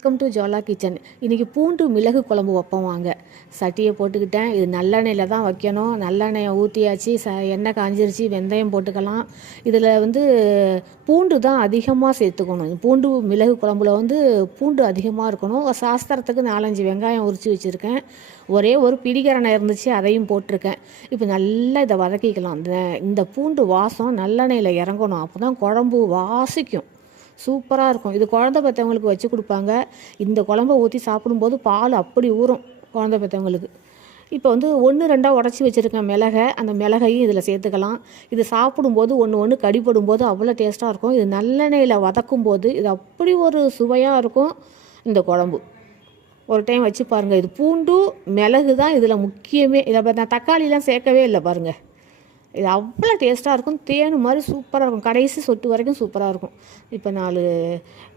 Welcome to ஜோலா kitchen. இன்றைக்கி பூண்டு மிளகு குழம்பு வைப்போம் வாங்க. சட்டியை போட்டுக்கிட்டேன். இது நல்லெண்ணெயில் தான் வைக்கணும். நல்லெண்ணெயை ஊற்றியாச்சு, எண்ணெய் காஞ்சிருச்சு, வெந்தயம் போட்டுக்கலாம். இதில் பூண்டு தான் அதிகமாக சேர்த்துக்கணும். பூண்டு மிளகு குழம்புல பூண்டு அதிகமாக இருக்கணும். சாஸ்திரத்துக்கு 4-5 வெங்காயம் உரித்து வச்சுருக்கேன். ஒரே ஒரு பிடிகரணை இருந்துச்சு, அதையும் போட்டிருக்கேன். இப்போ நல்லா இதை வதக்கிக்கலாம். இந்த பூண்டு வாசம் நல்லெண்ணெயில் இறங்கணும். அப்போ தான் குழம்பு வாசிக்கும், சூப்பராக இருக்கும். இது குழந்தை பெற்றவங்களுக்கு வச்சு கொடுப்பாங்க. இந்த குழம்பை ஊற்றி சாப்பிடும்போது பால் அப்படி ஊறும் குழந்தை பெற்றவங்களுக்கு. இப்போ 1-2 உடச்சி வச்சுருக்கேன் மிளகை. அந்த மிளகையும் இதில் சேர்த்துக்கலாம். இது சாப்பிடும்போது ஒன்று கடிப்படும்போது அவ்வளோ டேஸ்ட்டாக இருக்கும். இது நல்லெண்ணெயில் வதக்கும் போது இது அப்படி ஒரு சுவையாக இருக்கும் இந்த குழம்பு. ஒரு டைம் வச்சு பாருங்கள். இது பூண்டு மிளகு தான் இதில் முக்கியமே. இதை நான் தக்காளிலாம் சேர்க்கவே இல்லை பாருங்கள். இது அவ்வளோ டேஸ்ட்டாக இருக்கும். தேன் மாதிரி சூப்பராக இருக்கும். கடைசி சொட்டு வரைக்கும் சூப்பராக இருக்கும். இப்போ 4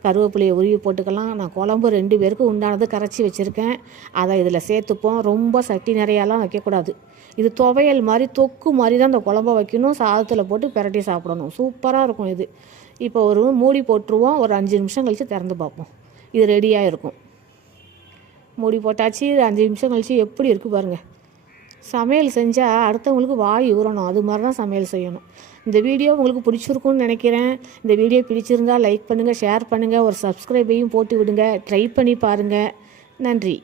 கருவேப்பிலையை உருவி போட்டுக்கலாம். நான் குழம்பு 2 பேருக்கு உண்டானது கரைச்சி வச்சுருக்கேன். அதை இதில் சேர்த்துப்போம். ரொம்ப சட்டி நிறையாலாம் வைக்கக்கூடாது. இது துவையல் மாதிரி, தொக்கு மாதிரி தான் இந்த குழம்ப வைக்கணும். சாதத்தில் போட்டு பிரட்டி சாப்பிடணும். சூப்பராக இருக்கும் இது. இப்போ ஒரு மூடி போட்டுருவோம். ஒரு 5 நிமிஷம் கழித்து திறந்து பார்ப்போம். இது ரெடியாக இருக்கும். மூடி போட்டாச்சு. 5 நிமிஷம் கழித்து எப்படி இருக்குது பாருங்கள். சமையல் செஞ்சால் அடுத்தவங்களுக்கு வாய் ஊறணும். அது மாதிரி தான் சமையல் செய்யணும். இந்த வீடியோ உங்களுக்கு பிடிச்சிருக்குன்னு நினைக்கிறேன். இந்த வீடியோ பிடிச்சிருந்தால் லைக் பண்ணுங்கள், ஷேர் பண்ணுங்கள், ஒரு சப்ஸ்கிரைபையும் போட்டு விடுங்க. ட்ரை பண்ணி பாருங்கள். நன்றி.